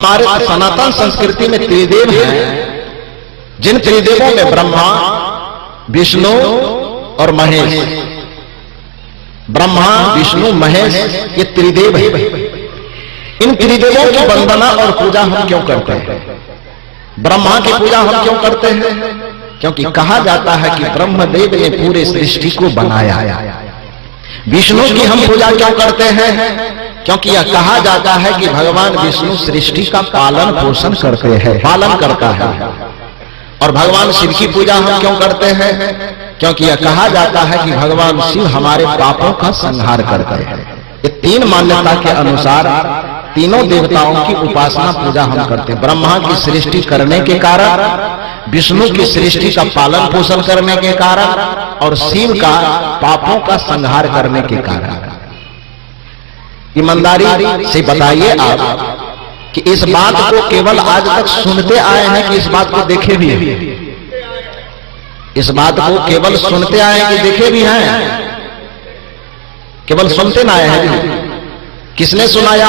हमारे सनातन संस्कृति में त्रिदेव हैं, जिन त्रिदेवों में ब्रह्मा, विष्णु और महेश, ब्रह्मा विष्णु महेश ये त्रिदेव है। इन त्रिदेवों की वंदना और पूजा हम क्यों करते हैं? ब्रह्मा की पूजा हम क्यों करते हैं? क्योंकि कहा जाता है कि ब्रह्मदेव ने पूरे सृष्टि को बनाया। विष्णु की हम पूजा क्यों करते हैं? क्योंकि यह कहा जाता है कि भगवान विष्णु सृष्टि का पालन पोषण करते हैं, पालन करता है। और भगवान शिव की पूजा हम क्यों करते हैं? क्योंकि यह कहा जाता है कि भगवान शिव हमारे पापों का संहार करते हैं। ये तीन मान्यता के अनुसार तीनों देवताओं की उपासना पूजा हम करते हैं। ब्रह्मा की सृष्टि करने के कारण, विष्णु की सृष्टि का पालन पोषण करने के कारण और शिव का पापों का संहार करने के कारण। ईमानदारी से बताइए आप कि इस बात को केवल आज तक सुनते आए हैं कि इस बात को देखे भी हैं? इस बात को केवल सुनते आए हैं कि देखे भी हैं? केवल सुनते ना आए हैं? किसने सुनाया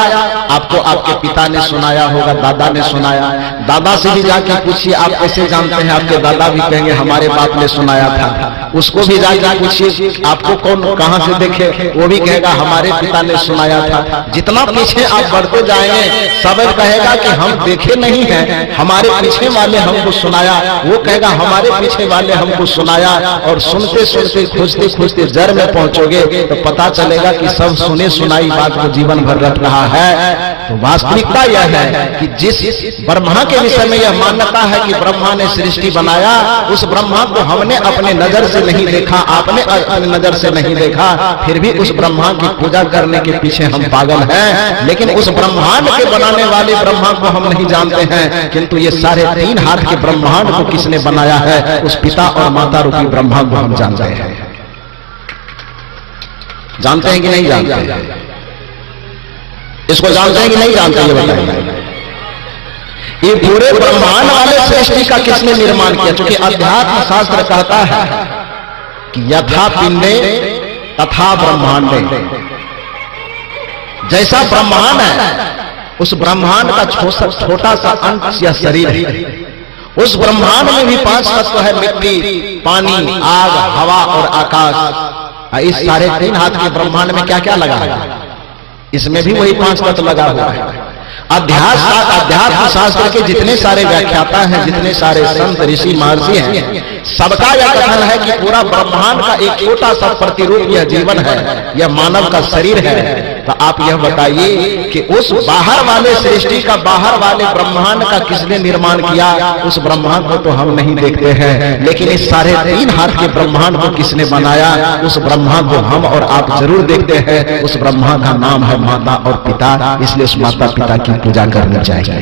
आपको? आपके पिता ने सुनाया होगा, दादा ने सुनाया। दादा से भी जाके पूछिए आप कैसे जानते हैं? आपके दादा भी कहेंगे हमारे बाप ने सुनाया था। उसको भी जाके पूछिए आपको कौन कहां से देखे, वो भी कहेगा हमारे पिता ने सुनाया था। जितना पीछे आप बढ़ते जाएंगे सब कहेगा कि हम देखे नहीं हैं, हमारे पीछे वाले हमको सुनाया। वो कहेगा हमारे पीछे वाले हमको सुनाया। और सुनते सुनते खोजते खोजते जड़ में पहुंचोगे तो पता चलेगा कि सब सुने सुनाई बात को जीवन भर रख रहा है। तो वास्तविकता यह है कि जिस ब्रह्मा के विषय में यह मान्यता है कि ब्रह्मा ने सृष्टि बनाया, उस ब्रह्मा को हमने अपने नजर से नहीं देखा, आपने अपने नजर से नहीं देखा, फिर भी उस ब्रह्मा की पूजा करने के पीछे हम पागल हैं। लेकिन उस ब्रह्मांड के बनाने वाले ब्रह्मा को हम नहीं जानते हैं, किंतु ये सारे तीन हाथ के ब्रह्मांड को किसने बनाया है, उस पिता और माता रूपी ब्रह्मा को हम जानते हैं। जानते हैं कि नहीं जानते? इसको जानते हैं कि नहीं जानते? ये बताइए। ये पूरे ब्रह्मांड वाले सृष्टि का किसने निर्माण किया? क्योंकि अध्यात्म शास्त्र कहता है कि यथा पिंडे तथा ब्रह्मांडे। जैसा ब्रह्मांड है उस ब्रह्मांड का छोटा सा अंश या शरीर है। उस ब्रह्मांड में भी 5 तत्व है, मिट्टी, पानी, आग, हवा और आकाश। इस सारे 3 हाथ के ब्रह्मांड में क्या क्या लगा है? इसमें भी वही 5 तत्व लगा हुआ है। अध्यात्म शास्त्र के जितने सारे व्याख्याता हैं, जितने सारे संत ऋषि महर्षि हैं, सबका यह कथन है कि पूरा ब्रह्मांड का एक छोटा सा प्रतिरूप यह जीवन है, यह मानव का शरीर है। तो आप यह बताइए कि उस बाहर वाले सृष्टि का, बाहर वाले ब्रह्मांड का किसने निर्माण किया? उस ब्रह्मांड को तो हम नहीं देखते हैं, लेकिन इस सारे 3 हाथ के ब्रह्मांड को किसने बनाया? उस ब्रह्मा को हम और आप जरूर देखते हैं। उस ब्रह्मा का नाम है माता और पिता, इसलिए उस माता पिता की पूजा करनी चाहिए।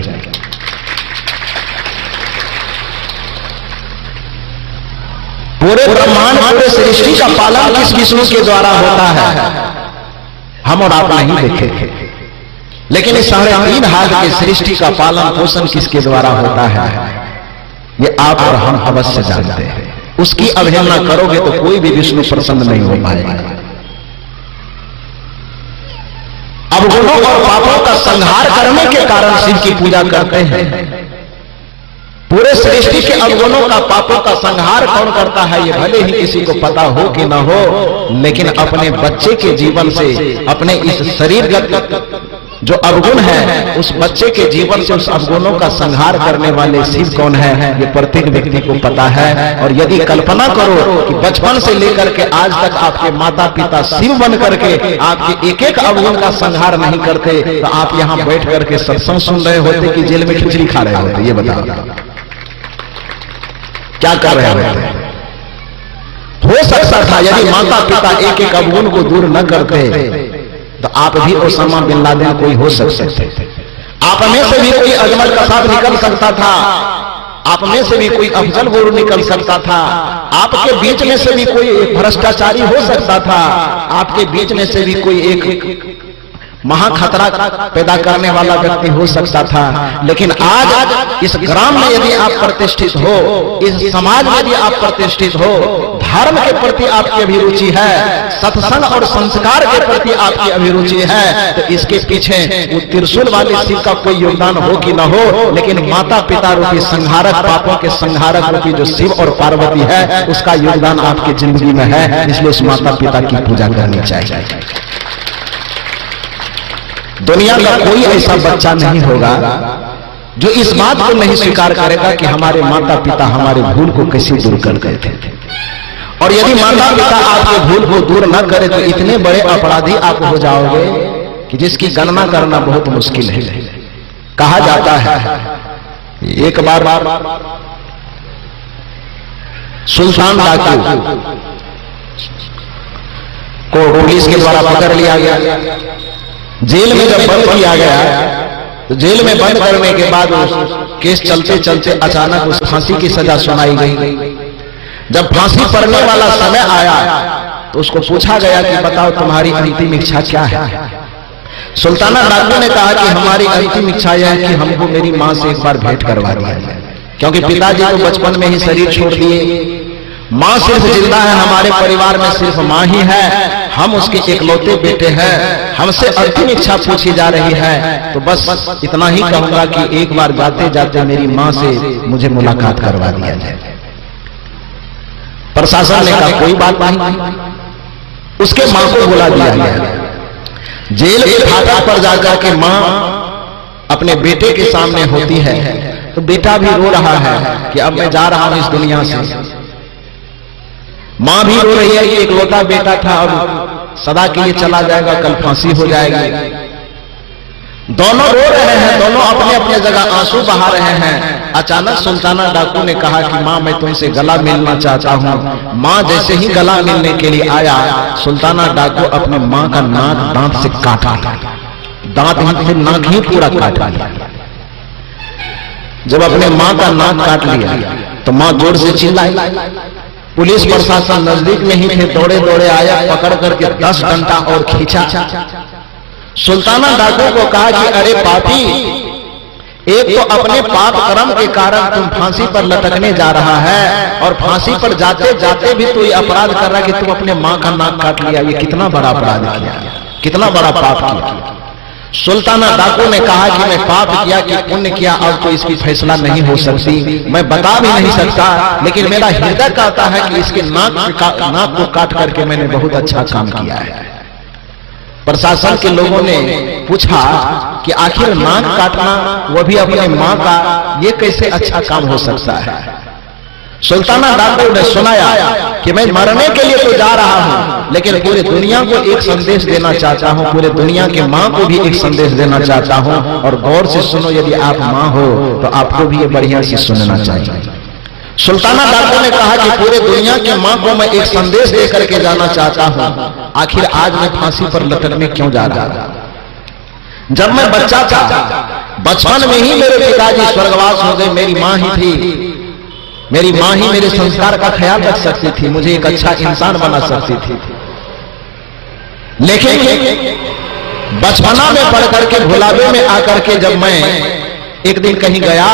पूरे ब्रह्मांड, पूरे सृष्टि का पालन किस विष्णु के द्वारा होता है? हम और आप नहीं देखे, लेकिन इस साढ़े 3 हाथ के सृष्टि का पालन पोषण किसके द्वारा होता है? ये आप और हम अवश्य जानते हैं। उसकी अवहेलना करोगे तो कोई भी विष्णु प्रसन्न नहीं हो पाएगा। अवगुणों और पापों का संहार करने के कारण शिव की पूजा करते हैं। पूरे सृष्टि के अवगुणों का, पापों का संहार कौन करता है? ये भले ही किसी को पता हो कि ना हो, लेकिन अपने बच्चे के जीवन से, अपने इस शरीरगत जो अवगुण है, उस बच्चे के जीवन से उस अवगुणों का संहार करने वाले शिव कौन है, ये प्रत्येक व्यक्ति को पता है। और यदि कल्पना करो कि बचपन से लेकर के आज तक आपके माता पिता शिव बन करके आपके एक एक अवगुण का संहार नहीं करते, तो आप यहाँ बैठ करके सत्संग सुन रहे होते कि जेल में खिचड़ी खा रहे होते? ये बताओ क्या कर रहे होते? हो सकता था यदि माता पिता एक एक अवगुण को दूर न करते तो आप भी ओसामा बिन लादेन कोई हो सकते थे। आप में से भी कोई अजमल कसाब निकल सकता था, आप में से भी कोई अफजल गुरु निकल सकता था, आपके बीच में से भी कोई एक भ्रष्टाचारी हो सकता था, आपके बीच में से भी कोई एक महाखतरा पैदा करने वाला व्यक्ति हो सकता था। लेकिन आज इस ग्राम में यदि आप प्रतिष्ठित हो, इस समाज में यदि आप प्रतिष्ठित हो, धर्म के प्रति आपकी अभिरुचि है, सत्संग और संस्कार के प्रति आपकी अभिरुचि है, तो इसके पीछे वो त्रिशूल वाले शिव का कोई योगदान हो कि न हो, लेकिन माता पिता रूपी संहारक, पापों के संहारक रूपी जो शिव और पार्वती है, उसका योगदान आपकी जिंदगी में है। इसलिए उस माता पिता की पूजा करनी चाहिए। दुनिया का कोई ऐसा बच्चा नहीं होगा जो इस बात को नहीं स्वीकार करेगा कि हमारे माता पिता हमारे भूल को कैसे दूर कर गए थे। और यदि माता पिता आपके भूल को दूर न करे तो इतने बड़े अपराधी आप हो जाओगे कि जिसकी गणना करना बहुत मुश्किल है। कहा जाता है एक बार सुल्तान डाकू को पुलिस के द्वारा पकड़ लिया गया, जेल में जब बंद किया गया तो जेल में बंद करने के बाद केस चलते चलते अचानक उस फांसी की सजा सुनाई गई। जब फांसी पड़ने वाला समय आया तो उसको पूछा गया कि बताओ तुम्हारी अंतिम इच्छा क्या है। सुल्ताना डाकू ने कहा कि हमारी अंतिम इच्छा यह है कि हमको मेरी मां से एक बार भेंट करवा दिया जाए, क्योंकि पिताजी तो बचपन में ही शरीर छोड़ दिए। मां सिर्फ जिंदा है, हमारे परिवार में सिर्फ मां ही है, हम उसके इकलौते बेटे हैं। हमसे अंतिम इच्छा पूछी जा रही है, तो बस इतना ही कहूंगा कि एक बार जाते जाते मेरी मां से मुझे मुलाकात करवा दिया जाए। प्रशासन ने कहा कोई बात नहीं, उसके मां को बुला दिया गया। जेल के फाटक पर जाकर के मां अपने बेटे के सामने होती है तो बेटा भी रो रहा है कि अब मैं जा रहा हूं इस दुनिया से। मां भी रो रही है कि इकलौता बेटा था, अब सदा के लिए चला जाएगा, कल फांसी हो जाएगी। दोनों रो रहे हैं, दोनों अपने अपने जगह आंसू बहा रहे हैं। अचानक सुल्ताना डाकू ने कहा कि मां मैं तुमसे गला मिलना चाहता हूं। मां जैसे ही गला मिलने के लिए आया, सुल्ताना डाकू अपने मां का नाक दांत से काटा, दांत ही नाक ही पूरा काट लिया। जब अपने मां का नाक काट लिया तो मां जोर से चिल्लाई। पुलिस प्रशासन नजदीक में ही थे, दौड़े दौड़े आया, पकड़ करके 10 घंटा और खींचा। सुल्ताना डाकू को कहा कि अरे पापी, एक तो अपने पाप कर्म के कारण तुम फांसी पर लटकने जा रहा है, और फांसी पर जाते जाते भी तू ये अपराध कर रहा है कि तुम अपने मां का नाक काट लिया। ये कितना बड़ा अपराध किया, कितना बड़ा पाप किया। सुल्ताना डाकू ने कहा कि मैं पाप किया कि पुण्य किया, अब तो इसकी फैसला नहीं हो सकती, मैं बता भी नहीं सकता, लेकिन मेरा हृदय कहता है कि इसके नाक को काट करके मैंने बहुत अच्छा काम किया है। प्रशासन के लोगों ने पूछा कि आखिर नाक काटना, वो भी अपने मां का, ये कैसे अच्छा काम हो सकता है। सुल्ताना डाकू ने सुनाया कि मैं मरने के लिए तो जा रहा हूं, लेकिन पूरे दुनिया को एक संदेश देना चाहता हूं, पूरे दुनिया के मां को भी एक संदेश देना चाहता हूं। और गौर से सुनो, यदि आप मां हो तो आपको भी ये बढ़िया से सुनना चाहिए। सुल्ताना डाकू ने कहा कि पूरे दुनिया के मां को मैं एक संदेश दे करके जाना चाहता हूं। आखिर आज मैं फांसी पर लटकने क्यों जा रहा हूं? जब मैं बच्चा था, बचपन में ही मेरे पिताजी स्वर्गवास हो गए। मेरी मां ही थी, मेरी मां ही मेरे संस्कार का ख्याल रख सकती थी, मुझे एक अच्छा इंसान बना सकती थी। लेकिन बचपना में पढ़ करके, भुलावे में आकर के जब मैं एक दिन कहीं गया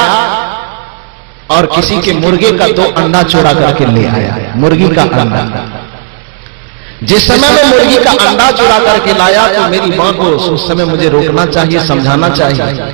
और किसी के मुर्गे का 2 अंडा चुरा करके ले आया, मुर्गी का अंडा। जिस समय मैं मुर्गी का अंडा चुरा करके लाया तो मेरी मां को उस समय मुझे रोकना चाहिए, समझाना चाहिए।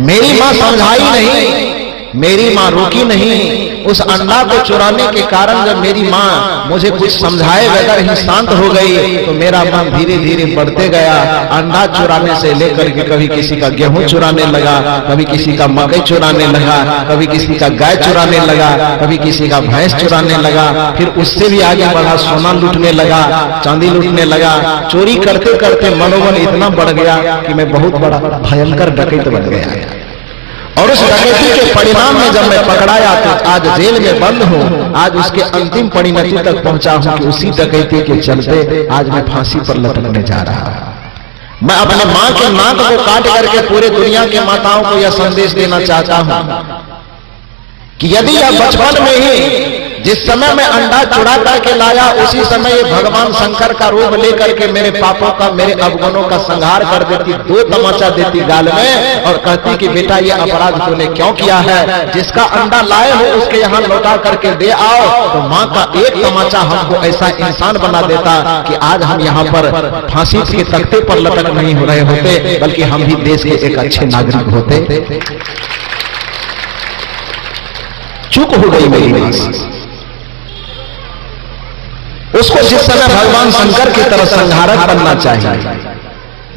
मेरी मां समझाई नहीं, मेरी मां रोकी नहीं। उस अंडा को चुराने के कारण जब मेरी मां मुझे कुछ समझाए बगैर ही शांत हो गई तो मेरा मन धीरे धीरे बढ़ते गया। अंडा चुराने से लेकर के कभी किसी का गेहूं चुराने लगा, कभी किसी का मकई चुराने लगा, कभी किसी का गाय चुराने लगा, कभी किसी का भैंस चुराने लगा, फिर उससे भी आगे बढ़ा, सोना लूटने लगा, चांदी लूटने लगा। चोरी करते करते मनोबल इतना बढ़ गया कि मैं बहुत बड़ा भयंकर डकैत बन गया। और उस डकैती के परिणाम में जब मैं पकड़ाया तो आज जेल में बंद हूं। आज उसके अंतिम परिणति तक पहुंचा हूं कि उसी डकैती के चलते आज मैं फांसी पर लटकने जा रहा हूं। मैं अपने मां के नाक को काट करके पूरे दुनिया के माताओं को यह संदेश देना चाहता हूं कि यदि यह बचपन में ही जिस समय मैं अंडा चुरा करके लाया उसी समय ये भगवान शंकर का रूप लेकर के मेरे पापों का, मेरे अवगुणों का संहार कर देती, 2 तमाचा देती गाल में और कहती कि बेटा ये अपराध तूने क्यों किया है, जिसका अंडा लाए हो उसके यहाँ लौटा करके दे आओ। तो माँ का 1 तमाचा हमको ऐसा इंसान बना देता कि आज हम यहाँ पर फांसी के तख्ते पर लटक नहीं हो रहे होते, बल्कि हम भी देश के एक अच्छे नागरिक होते। चूक हो गई मेरी मां से। उसको जिस समय भगवान शंकर की तरह संहारक बनना चाहिए,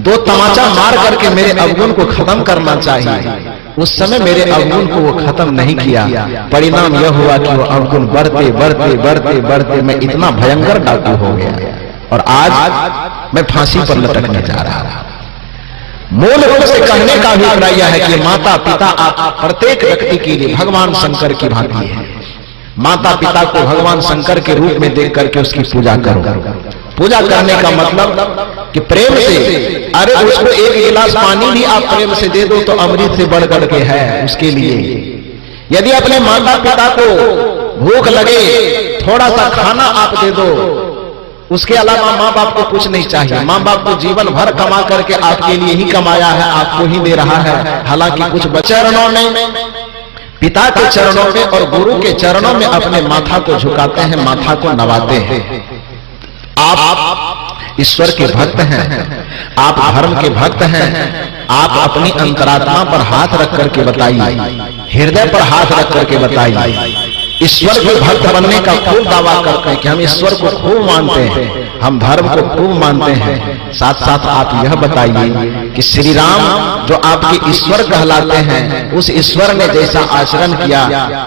2 तमाचा मार करके मेरे अवगुण को खत्म करना चाहिए, उस समय मेरे अवगुण को वो खत्म नहीं किया। परिणाम यह हुआ कि वो अवगुण बढ़ते बढ़ते बढ़ते बढ़ते मैं इतना भयंकर डाकू हो गया और आज मैं फांसी पर लटकने जा रहा हूं। मूल रूप से कहने का अभिप्राय यह है कि माता पिता आप प्रत्येक व्यक्ति के लिए भगवान शंकर की भांति है। माता पिता को भगवान शंकर के रूप में देख करके उसकी पूजा करो। पूजा करने का मतलब कि प्रेम से, अरे उसको 1 गिलास पानी भी आप प्रेम से दे दो तो अमृत से बढ़ करके है उसके लिए। यदि अपने माता पिता को भूख लगे थोड़ा सा खाना आप दे दो, उसके अलावा माँ बाप को कुछ नहीं चाहिए। माँ बाप को जीवन भर कमा करके आपके लिए ही कमाया है, आपको ही दे रहा है। हालांकि कुछ चरणों में, पिता के चरणों में और गुरु के चरणों में अपने माथा को झुकाते हैं, माथा को नवाते हैं। आप ईश्वर के भक्त हैं, आप धर्म के भक्त हैं, आप अपनी अंतरात्मा पर हाथ रख करके बताइए, हृदय पर हाथ रख करके बताइए। ईश्वर के भक्त बनने का खूब दावा करते हैं कि हम ईश्वर को खूब मानते हैं, हम धर्म को खूब मानते हैं। साथ साथ आप यह बताइए कि श्री राम जो आपके ईश्वर कहलाते हैं, उस ईश्वर ने जैसा आचरण किया,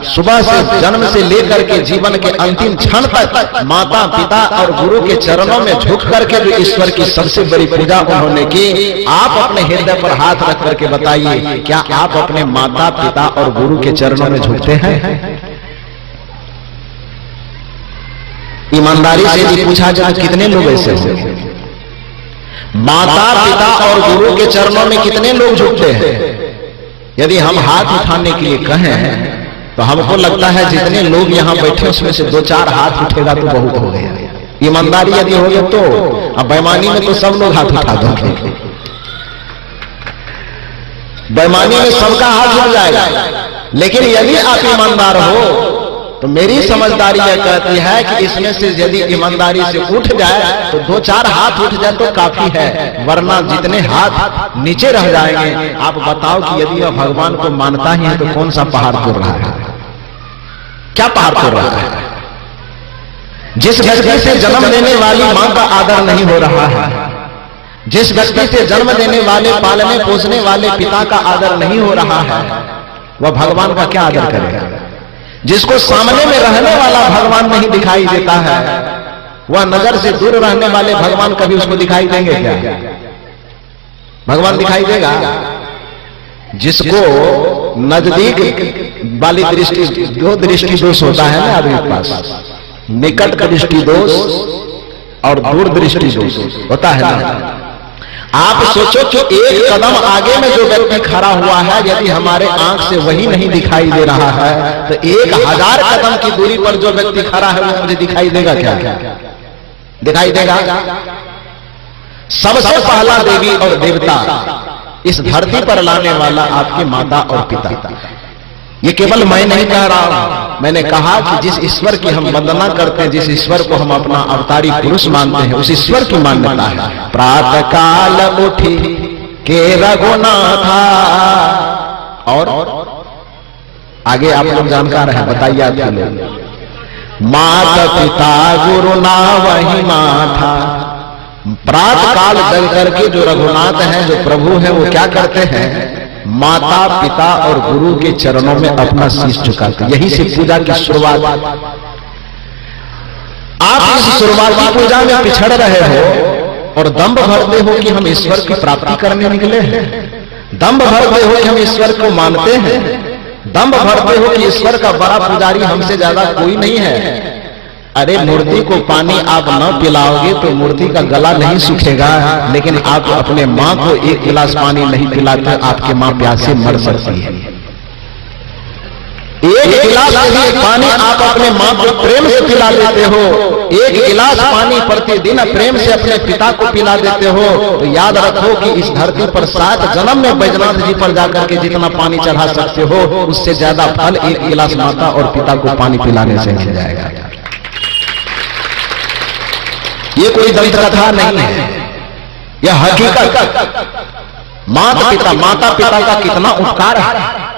सुबह से जन्म से लेकर के जीवन के अंतिम क्षण तक माता पिता और गुरु के चरणों में झुक करके जो ईश्वर की सबसे बड़ी पूजा उन्होंने की, आप अपने हृदय पर हाथ रख करके बताइए, क्या आप अपने माता पिता और गुरु के चरणों में झुकते हैं? ईमानदारी से भी पूछा जाए कितने लोग ऐसे हैं? माता पिता और गुरु के चरणों में कितने लोग झुकते हैं? यदि हम हाथ उठाने के लिए कहें तो हमको लगता है जितने लोग यहाँ बैठे उसमें से 2-4 हाथ उठेगा तो बहुत हो गया। ईमानदारी यदि हो गया तो अब बेईमानी में तो सब लोग हाथ उठा देंगे, बेईमानी में सबका हाथ हो जाएगा। लेकिन यदि आप ईमानदार हो तो मेरी समझदारी यह कहती है कि इसमें से यदि ईमानदारी से उठ जाए तो 2-4 हाथ उठ जाए तो काफी है, वरना जितने हाथ नीचे रह जाएंगे। आप बताओ कि यदि वह भगवान को मानता ही है तो कौन सा पहाड़ तोड़ रहा है? क्या पहाड़ तोड़ रहा है? जिस व्यक्ति से जन्म देने वाली मां का आदर नहीं हो रहा है, जिस व्यक्ति से जन्म देने वाले पालने पोसने वाले पिता का आदर नहीं हो रहा है, वह भगवान का क्या आदर करेगा? जिसको सामने में रहने वाला भगवान नहीं दिखाई देता है, वह नजर से दूर रहने वाले भगवान कभी उसको दिखाई देंगे क्या? भगवान दिखाई देगा? जिसको नजदीक वाली दृष्टि, 2 दृष्टि दोष होता है ना आदमी के पास, निकट दृष्टि दोष और दूर दृष्टि दोष होता है ना। आप सोचो कि 1 कदम आगे में जो व्यक्ति खड़ा हुआ है, यदि हमारे आंख से वही नहीं दिखाई दे रहा है तो 1000 कदम की दूरी पर जो व्यक्ति खड़ा है वो मुझे दिखाई देगा क्या? दिखाई देगा? सबसे पहला देवी और देवता इस धरती पर लाने वाला आपके माता और पिता। ये केवल मैं नहीं कह रहा हूं, मैंने कहा कि जिस ईश्वर की हम वंदना करते हैं, जिस ईश्वर को हम अपना अवतारी पुरुष मानते हैं, उस ईश्वर की मान्यता है। प्रातः काल उठी के रघुनाथा, और आगे आप लोग जानकार हैं, बताइए आप लोग। माता पिता गुरु ना वही माथा। प्रातः काल जग करके जो रघुनाथ हैं, जो प्रभु हैं, वो क्या करते हैं? माता पिता और गुरु के चरणों में अपना शीश झुकाते। यही से पूजा की शुरुआत। आप इस शुरुआती पूजा में पिछड़ रहे हो और दंभ भरते हो कि हम ईश्वर की प्राप्ति करने निकले हैं, दंभ भरते हो कि हम ईश्वर को मानते हैं, दंभ भरते हो कि ईश्वर का बड़ा पुजारी हमसे ज्यादा कोई नहीं है। अरे मूर्ति को पानी आप न पिलाओगे तो मूर्ति का गला नहीं सूखेगा, लेकिन आप अपने मां को 1 गिलास पानी नहीं पिलाते, आपकी मां प्यासे मर सकती है। एक गिलास यदि पानी आप अपने मां को प्रेम से पिला देते हो, एक गिलास पानी प्रतिदिन प्रेम से अपने पिता को पिला देते हो, तो याद रखो कि इस धरती पर 7 जन्म में बैजनाथ जी पर जाकर के जितना पानी चढ़ा सकते हो, उससे ज्यादा फल एक गिलास माता और पिता को पानी पिलाने से मिल जाएगा। ये कोई दंत कथा नहीं है, यह हकीकत। माता पिता का कितना उपकार है।